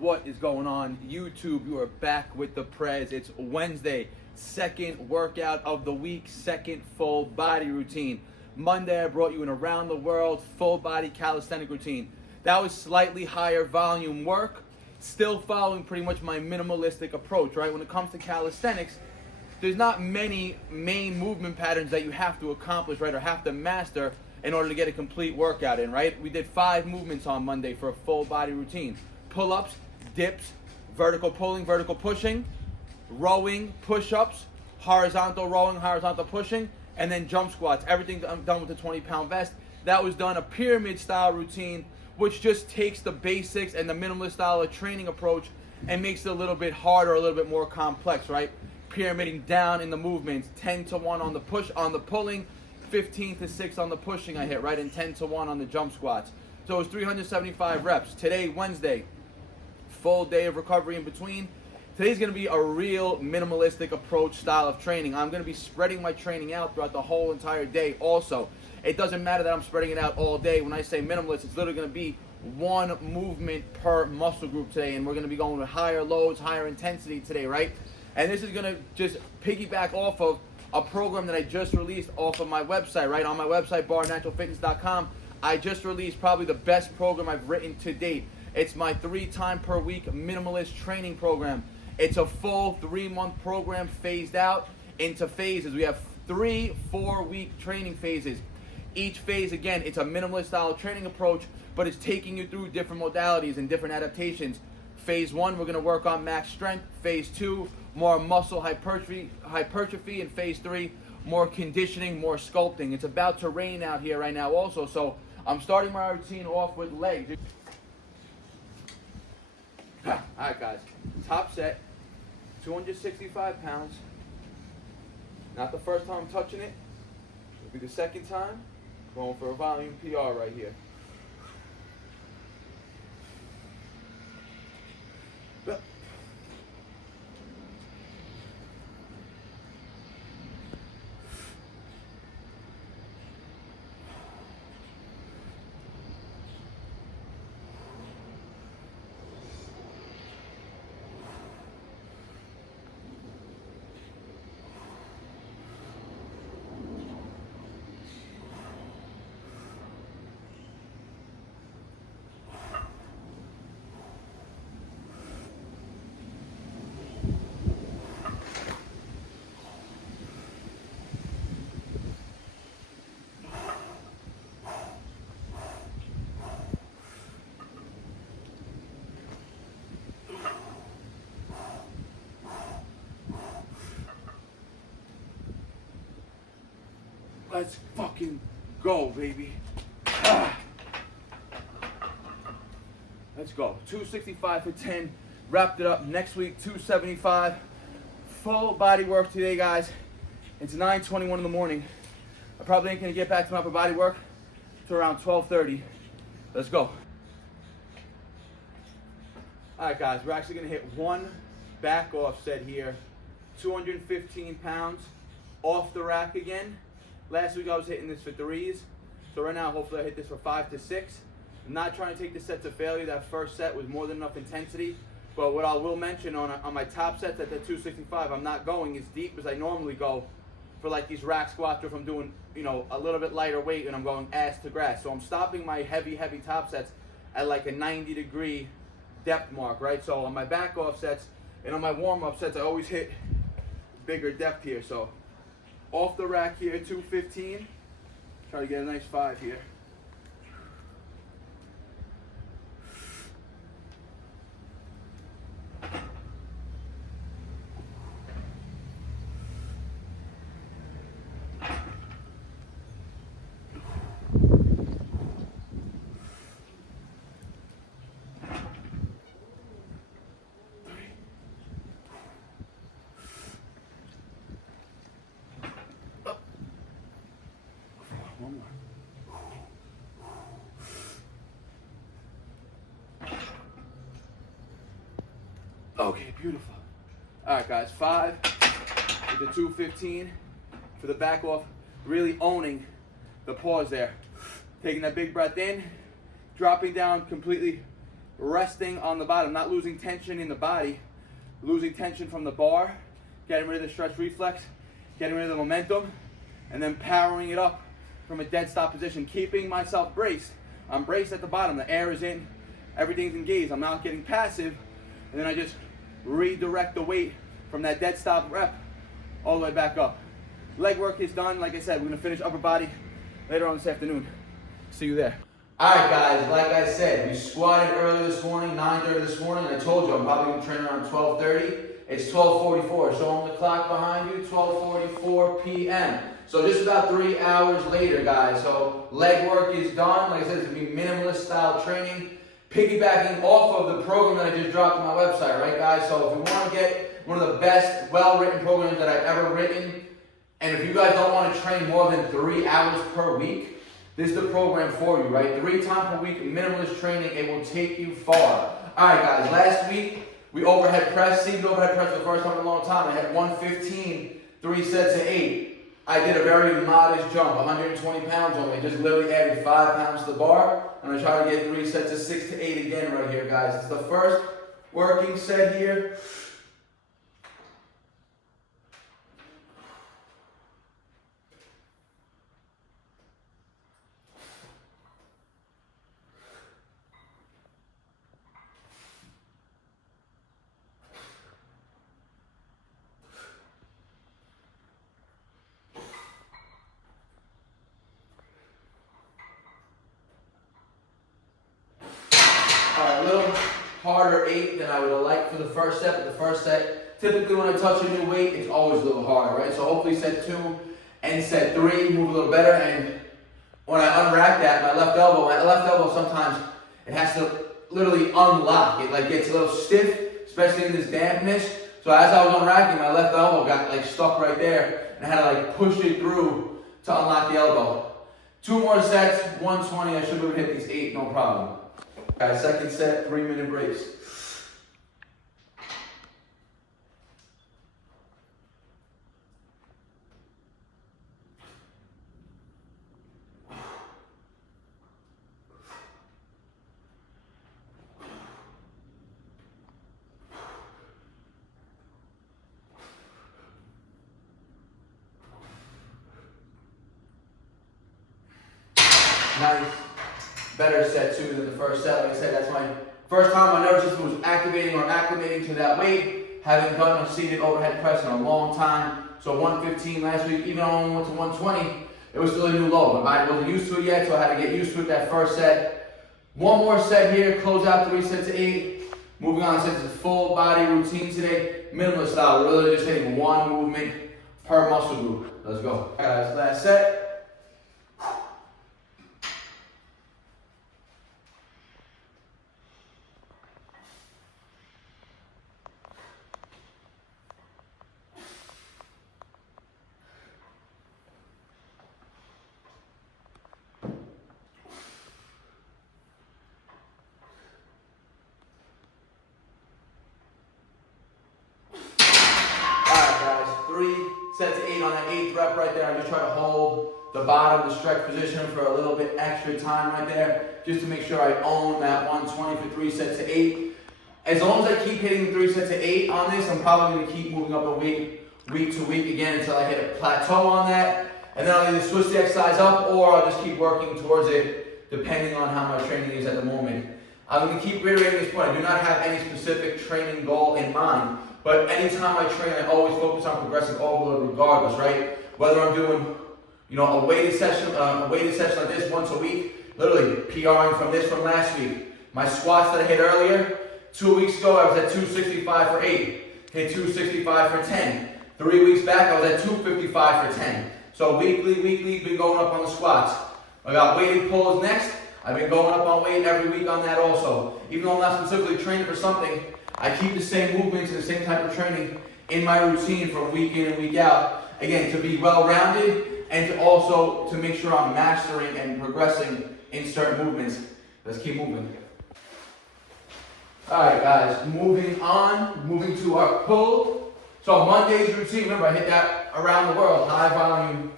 What is going on, YouTube? You are back with the Prez. It's Wednesday, second workout of the week, second full body routine. Monday, I brought you an around the world full body calisthenic routine. That was slightly higher volume work, still following pretty much my minimalistic approach, right? When it comes to calisthenics, there's not many main movement patterns that you have to accomplish, right, or have to master in order to get a complete workout in, right? We did 5 movements on Monday for a full body routine. Pull-ups, dips, vertical pulling, vertical pushing, rowing, push-ups, horizontal rowing, horizontal pushing, and then jump squats. Everything done with the 20-pound vest. That was done a pyramid style routine, which just takes the basics and the minimalist style of training approach and makes it a little bit harder, a little bit more complex, right? Pyramiding down in the movements, 10 to 1 on the push, on the pulling, 15 to 6 on the pushing I hit, right? And 10 to 1 on the jump squats. So it was 375 reps. Today, Wednesday, full day of recovery in between. Today's going to be a real minimalistic approach style of training. I'm going to be spreading my training out throughout the whole entire day also. It doesn't matter that I'm spreading it out all day. When I say minimalist, it's literally going to be one movement per muscle group today, and we're going to be going with higher loads, higher intensity today, right? And this is going to just piggyback off of a program that I just released off of my website, right? On my website, barnaturalfitness.com, I just released probably the best program I've written to date. It's my 3-time per week minimalist training program. It's a full 3-month program phased out into phases. We have 3 4-week training phases. Each phase, again, it's a minimalist style training approach, but it's taking you through different modalities and different adaptations. Phase 1, we're going to work on max strength. Phase 2, more muscle hypertrophy. And phase 3, more conditioning, more sculpting. It's about to rain out here right now also, so I'm starting my routine off with legs. Alright guys, top set, 265 pounds. Not the first time I'm touching it. It'll be the second time. Going for a volume PR right here. Let's fucking go, baby. Let's go. 265 for 10. Wrapped it up. Next week, 275. Full body work today, guys. It's 9:21 in the morning. I probably ain't gonna get back to my upper body work to around 12:30. Let's go. All right, guys. We're actually gonna hit one back off set here. 215 pounds off the rack again. Last week I was hitting this for 3s. So right now, hopefully I hit this for 5 to 6. I'm not trying to take this set to failure. That first set was more than enough intensity. But what I will mention on my top sets at the 265, I'm not going as deep as I normally go for like these rack squats, or if I'm doing, you know, a little bit lighter weight and I'm going ass to grass. So I'm stopping my heavy top sets at like a 90-degree depth mark, right? So on my back off sets and on my warm-up sets, I always hit bigger depth here. So off the rack here, 215. Try to get a nice 5 here. One more. Okay, beautiful. All right, guys, 5 with the 215 for the back off. Really owning the pause there. Taking that big breath in, dropping down completely resting on the bottom, not losing tension in the body, losing tension from the bar, getting rid of the stretch reflex, getting rid of the momentum, and then powering it up from a dead stop position, keeping myself braced. I'm braced at the bottom, the air is in, everything's engaged, I'm not getting passive, and then I just redirect the weight from that dead stop rep all the way back up. Leg work is done. Like I said, we're gonna finish upper body later on this afternoon. See you there. All right, guys, like I said, we squatted early this morning, 9:30 this morning. I told you I'm probably gonna train around 12:30. It's 12:44, show them the clock behind you, 12:44 p.m. So just about 3 hours later, guys. So leg work is done. Like I said, it's gonna be minimalist style training, piggybacking off of the program that I just dropped on my website, right, guys? So if you want to get one of the best, well-written programs that I've ever written, and if you guys don't want to train more than 3 hours per week, this is the program for you, right? 3 times per week, minimalist training, it will take you far. All right, guys, last week, we overhead pressed, seated overhead press for the first time in a long time. I had 115, 3 sets of 8. I did a very modest jump, 120 pounds only. Just literally added 5 pounds to the bar. I'm gonna try to get 3 sets of 6 to 8 again right here, guys. It's the first working set here. A little harder 8 than I would have liked for the first set, but the first set, typically when I touch a new weight, it's always a little harder, right? So hopefully set 2 and set 3 move a little better, and when I unrack that, my left elbow sometimes, it has to literally unlock. It like gets a little stiff, especially in this dampness. So as I was unracking, my left elbow got like stuck right there, and I had to like push it through to unlock the elbow. 2 more sets, 120, I should be able to hit these 8, no problem. All right, second set, 3-minute breaks. Nice. Better set 2 than the first set. Like I said, that's my first time my nervous system was activating or acclimating to that weight. Haven't done a seated overhead press in a long time. So 115 last week, even though I only went to 120, it was still a new low. But I wasn't used to it yet, so I had to get used to it that first set. 1 more set here, close out 3 sets of 8. Moving on, since it's a full body routine today, minimalist style. We're literally just hitting 1 movement per muscle group. Let's go. All right, guys, last set. Sets of 8 on that 8th rep right there. I just try to hold the bottom, the stretch position for a little bit extra time right there, just to make sure I own that 120 for 3 sets of 8. As long as I keep hitting 3 sets of 8 on this, I'm probably going to keep moving up a week to week again until I hit a plateau on that. And then I'll either switch the exercise up or I'll just keep working towards it depending on how my training is at the moment. I'm going to keep reiterating this point. I do not have any specific training goal in mind. But anytime I train, I always focus on progressive overload regardless, right? Whether I'm doing, a weighted session like this once a week, literally PRing from last week. My squats that I hit earlier, 2 weeks ago, I was at 265 for 8. Hit 265 for 10. 3 weeks back, I was at 255 for 10. So weekly, been going up on the squats. I got weighted pulls next. I've been going up on weight every week on that also. Even though I'm not specifically training for something, I keep the same movements and the same type of training in my routine from week in and week out. Again, to be well-rounded and to also to make sure I'm mastering and progressing in certain movements. Let's keep moving. All right, guys, moving to our pull. So Monday's routine, remember I hit that around the world, high volume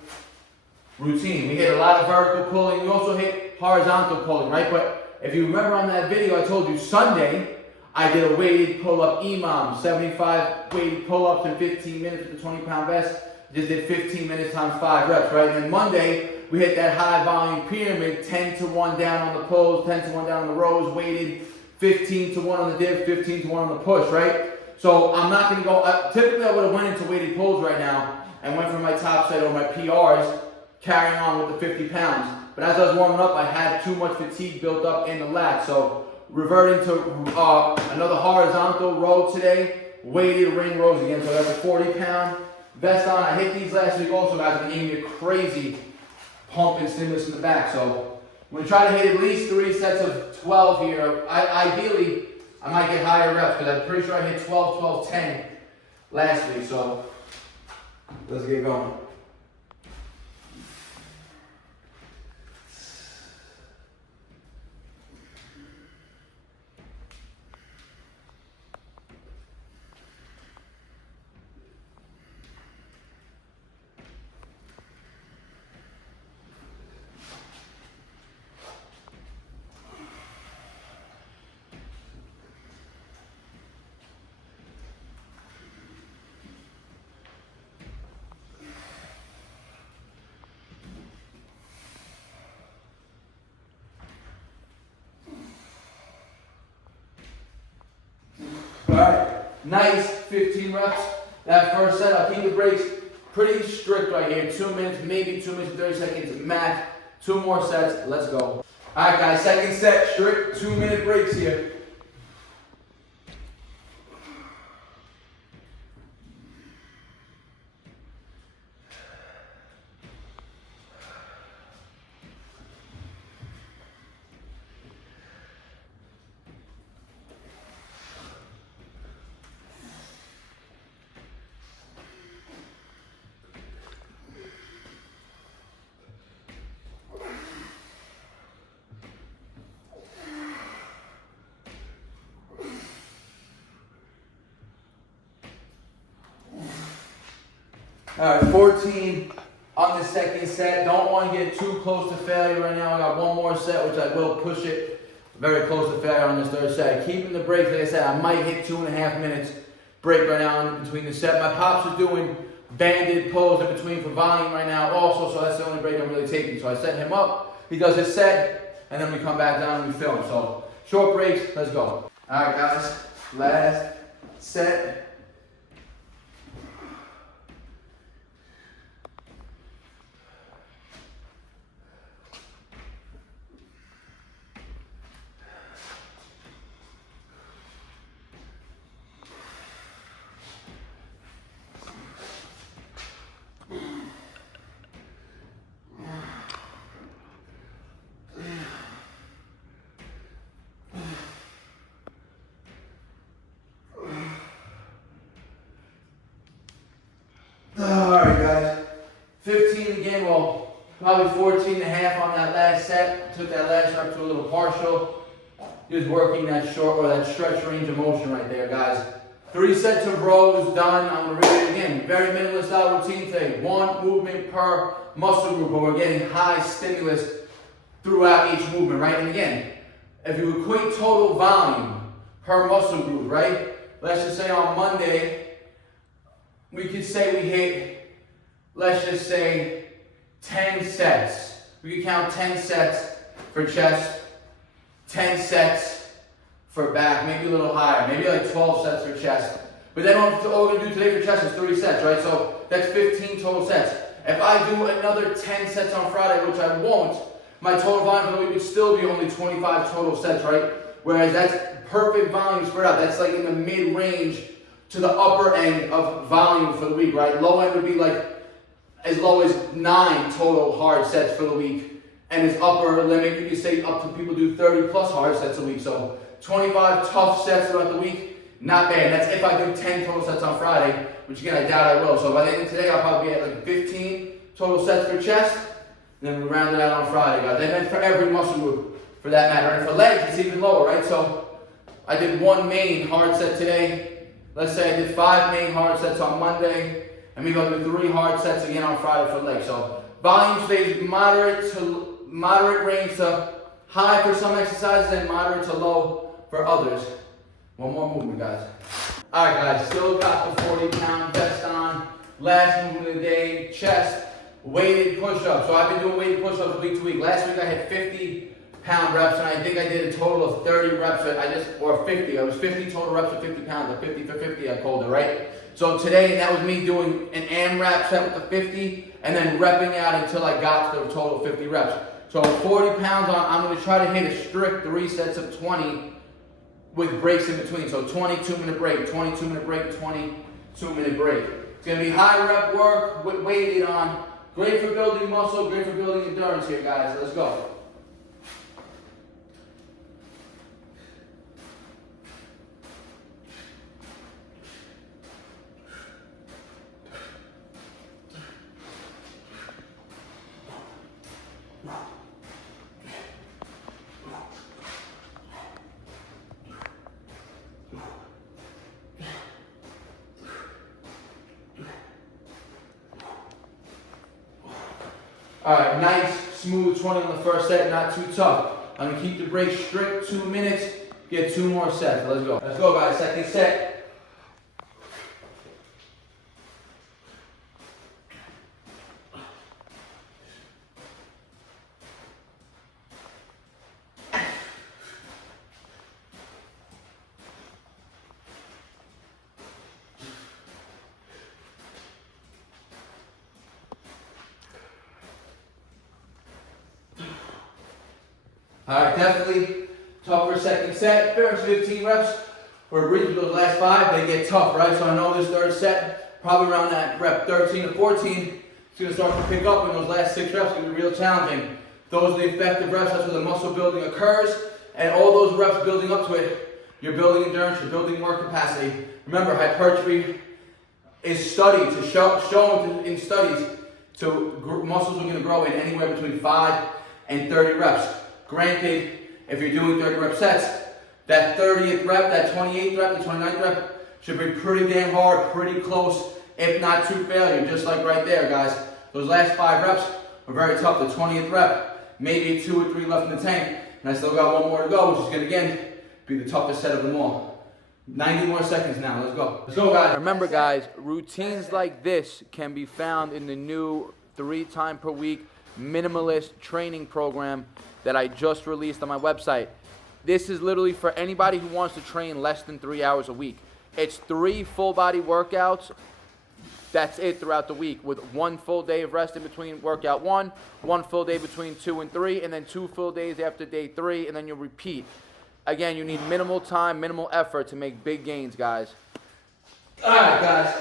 routine. We hit a lot of vertical pulling. We also hit horizontal pulling, right? But If you remember on that video, I told you Sunday, I did a weighted pull-up EMOM, 75 weighted pull-ups in 15 minutes with the 20-pound vest. Just did 15 minutes times 5 reps, right? And then Monday, we hit that high volume pyramid, 10 to 1 down on the pulls, 10 to 1 down on the rows, weighted, 15 to 1 on the div, 15 to 1 on the push, right? So I'm not going to go, typically I would have went into weighted pulls right now and went for my top set or my PRs, carrying on with the 50 pounds. But as I was warming up, I had too much fatigue built up in the lat. So reverting to another horizontal row today, weighted ring rows again. So that's a 40-pound vest on. I hit these last week also, guys, and gave me a crazy pump and stimulus in the back. So I'm going to try to hit at least 3 sets of 12 here. Ideally, I might get higher reps because I'm pretty sure I hit 12, 12, 10 last week. So let's get going. Alright, nice 15 reps. That first set, I'll keep the breaks pretty strict right here. 2 minutes, maybe 2 minutes, 30 seconds max. 2 more sets, let's go. Alright guys, second set, strict 2-minute breaks here. All right, 14 on the second set. Don't want to get too close to failure right now. I got 1 more set, which I will push it very close to failure on this third set. Keeping the breaks, like I said, I might hit 2.5 minutes break right now in between the set. My pops are doing banded pulls in between for volume right now also, so that's the only break I'm really taking. So I set him up, he does his set, and then we come back down and we film. So short breaks, let's go. All right, guys, last set. Alright guys, 15 again, well, probably 14 and a half on that last set. Took that last rep to a little partial. Just working that short or that stretch range of motion right there, guys. 3 sets of rows done. I'm going to read it again. Very minimalist style routine today. 1 movement per muscle group, but we're getting high stimulus throughout each movement, right? And again, if you equate total volume per muscle group, right? Let's just say on Monday, we could say we hit, let's just say, 10 sets. We could count 10 sets for chest, 10 sets for back, maybe a little higher, maybe like 12 sets for chest. But then all we're going to do today for chest is 3 sets, right? So that's 15 total sets. If I do another 10 sets on Friday, which I won't, my total volume for the week would still be only 25 total sets, right? Whereas that's perfect volume spread out. That's like in the mid-range to the upper end of volume for the week, right? Low end would be like as low as 9 total hard sets for the week. And its upper limit, you can say up to people do 30 plus hard sets a week. So 25 tough sets throughout the week, not bad. That's if I do 10 total sets on Friday, which again, I doubt I will. So by the end of today, I'll probably be at like 15 total sets for chest. And then we round it out on Friday, guys. They meant for every muscle group, for that matter. And for legs, it's even lower, right? So I did 1 main hard set today. Let's say I did 5 main hard sets on Monday, and maybe I'll do 3 hard sets again on Friday for legs. So volume stays moderate range to high for some exercises and moderate to low for others. One more movement, guys. All right, guys, still got the 40-pound vest on. Last movement of the day, chest, weighted push-ups. So I've been doing weighted push-ups week to week. Last week I had 50-pound reps, and I think I did a total of 30 reps, or 50. I was 50 total reps with 50 pounds, or 50 for 50, I called it, right? So today, that was me doing an AMRAP set with the 50, and then repping out until I got to the total 50 reps. So 40 pounds on, I'm gonna try to hit a strict 3 sets of 20 with breaks in between. So 22-minute break, 22-minute break, 22-minute break. It's gonna be high rep work with weighted on. Great for building muscle, great for building endurance here, guys. Let's go. All right, nice, smooth 20 on the first set, not too tough. I'm gonna keep the break strict, 2 minutes, get 2 more sets. Let's go. Let's go, guys, second set. All right, definitely tough for second set. First 15 reps, we're breathing for those last 5, they get tough, right? So I know this third set, probably around that rep 13 to 14, it's gonna start to pick up, and those last 6 reps are gonna be real challenging. Those are the effective reps, that's where the muscle building occurs, and all those reps building up to it, you're building endurance, you're building more capacity. Remember, hypertrophy is studied, shown in studies, so muscles are gonna grow in anywhere between 5 and 30 reps. Granted, if you're doing 30 rep sets, that 30th rep, that 28th rep, the 29th rep should be pretty damn hard, pretty close, if not to failure, just like right there, guys. Those last 5 reps were very tough. The 20th rep, maybe 2 or 3 left in the tank, and I still got 1 more to go, which is gonna, again, be the toughest set of them all. 90 more seconds now, let's go. Let's go, guys. Remember, guys, routines like this can be found in the new 3-time per week minimalist training program that I just released on my website. This is literally for anybody who wants to train less than 3 hours a week. It's 3 full body workouts. That's it throughout the week, with 1 full day of rest in between workout 1, 1 full day between 2 and 3, and then 2 full days after day 3, and then you'll repeat. Again, you need minimal time, minimal effort to make big gains, guys. All right, guys.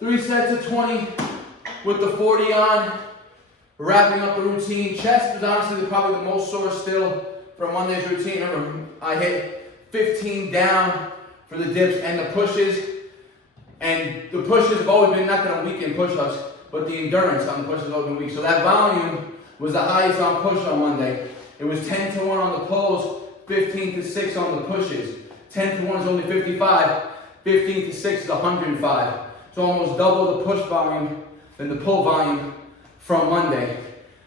3 sets of 20 with the 40 on. Wrapping up the routine. Chest is honestly probably the most sore still from Monday's routine. Remember, I hit 15 down for the dips and the pushes. And the pushes have always been, not that I'm weak in push-ups, but the endurance on the pushes has always been weak. So that volume was the highest on push on Monday. It was 10 to 1 on the pulls, 15 to 6 on the pushes. 10 to 1 is only 55, 15 to 6 is 105. So almost double the push volume than the pull volume from Monday.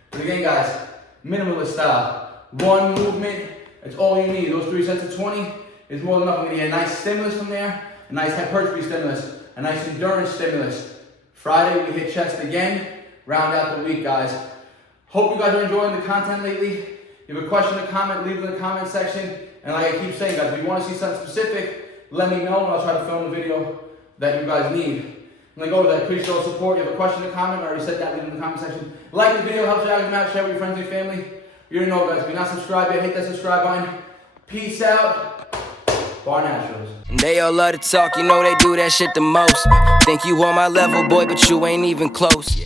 But again, guys, minimalist style. 1 movement, that's all you need. Those 3 sets of 20 is more than enough. I'm gonna get a nice stimulus from there, a nice hypertrophy stimulus, a nice endurance stimulus. Friday, we hit chest again, round out the week, guys. Hope you guys are enjoying the content lately. If you have a question or comment, leave it in the comment section. And like I keep saying, guys, if you want to see something specific, let me know, and I'll try to film a video that you guys need. And like always, I appreciate all the support. If you have a question or comment, I already said that, leave it in the comment section. Like the video, helps you out, share with your friends and family. You already know, guys, if you're not subscribed yet, hit that subscribe button. Peace out. BARNATURALS. They all love to talk, you know they do that shit the most. Think you on my level, boy, but you ain't even close.